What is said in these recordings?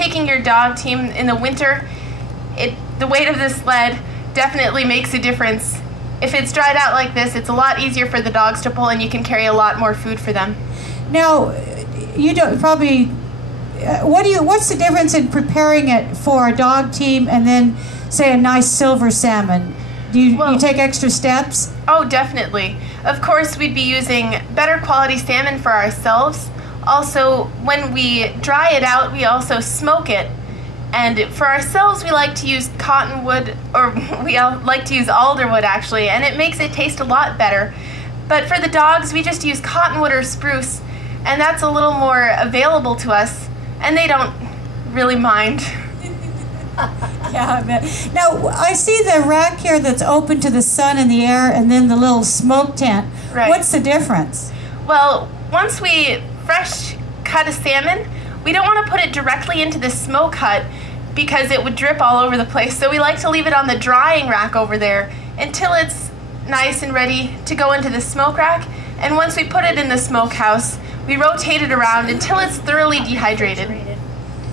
taking your dog team in the winter, the weight of the sled definitely makes a difference. If it's dried out like this, it's a lot easier for the dogs to pull, and you can carry a lot more food for them. Now, you don't probably. What's the difference in preparing it for a dog team and then, say, a nice silver salmon? Do you take extra steps? Oh, definitely. Of course, we'd be using better quality salmon for ourselves. Also, when we dry it out, we also smoke it. And for ourselves, we like to use cottonwood, or we like to use alderwood actually, and it makes it taste a lot better. But for the dogs, we just use cottonwood or spruce, and that's a little more available to us, and they don't really mind. Yeah, I bet. Now, I see the rack here that's open to the sun and the air, and then the little smoke tent. Right. What's the difference? Well, once we fresh cut a salmon, we don't want to put it directly into the smoke hut because it would drip all over the place. So we like to leave it on the drying rack over there until it's nice and ready to go into the smoke rack. And once we put it in the smokehouse, we rotate it around until it's thoroughly dehydrated.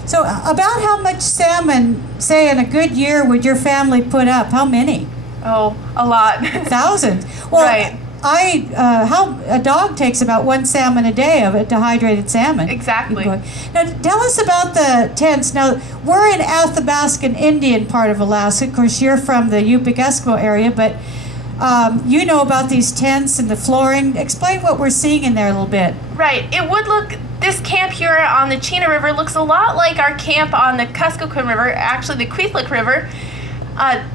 So about how much salmon, say in a good year, would your family put up? How many? Oh, a lot. Thousands. Well, right. How a dog takes about 1 salmon a day of it, dehydrated salmon. Exactly. Now, tell us about the tents. Now, we're in Athabascan Indian part of Alaska. Of course, you're from the Yupik Eskimo area, but you know about these tents and the flooring. Explain what we're seeing in there a little bit. Right. It would look, this camp here on the Chena River looks a lot like our camp on the Kuskokwim River, actually the Kwethluk River.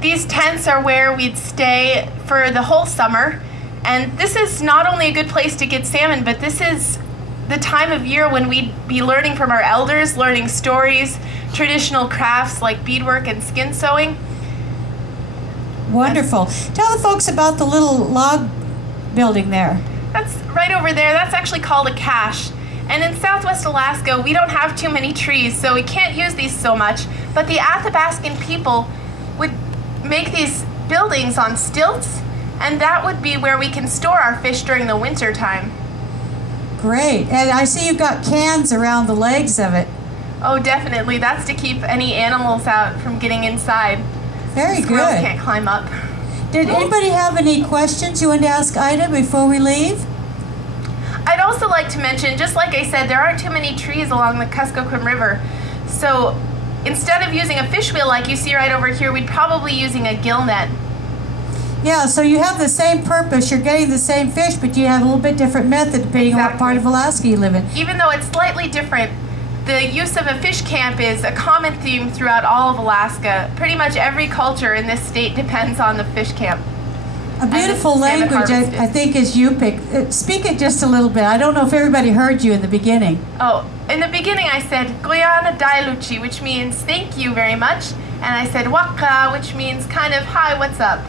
These tents are where we'd stay for the whole summer. And this is not only a good place to get salmon, but this is the time of year when we'd be learning from our elders, learning stories, traditional crafts like beadwork and skin sewing. Wonderful. Tell the folks about the little log building there. That's right over there. That's actually called a cache. And in Southwest Alaska, we don't have too many trees, so we can't use these so much. But the Athabascan people would make these buildings on stilts, and that would be where we can store our fish during the winter time. Great. And I see you've got cans around the legs of it. Oh, definitely. That's to keep any animals out from getting inside. Very good. Squirrels can't climb up. Did anybody have any questions you wanted to ask Ida before we leave? I'd also like to mention, just like I said, there aren't too many trees along the Kuskokwim River. So instead of using a fish wheel like you see right over here, we'd probably using a gill net. Yeah, so you have the same purpose. You're getting the same fish, but you have a little bit different method depending on what part of Alaska you live in. Even though it's slightly different, the use of a fish camp is a common theme throughout all of Alaska. Pretty much every culture in this state depends on the fish camp. A beautiful language, I think, is Yupik. Speak it just a little bit. I don't know if everybody heard you in the beginning. Oh, in the beginning I said Goyana Dailuchi, which means thank you very much. And I said Waka, which means kind of hi, what's up?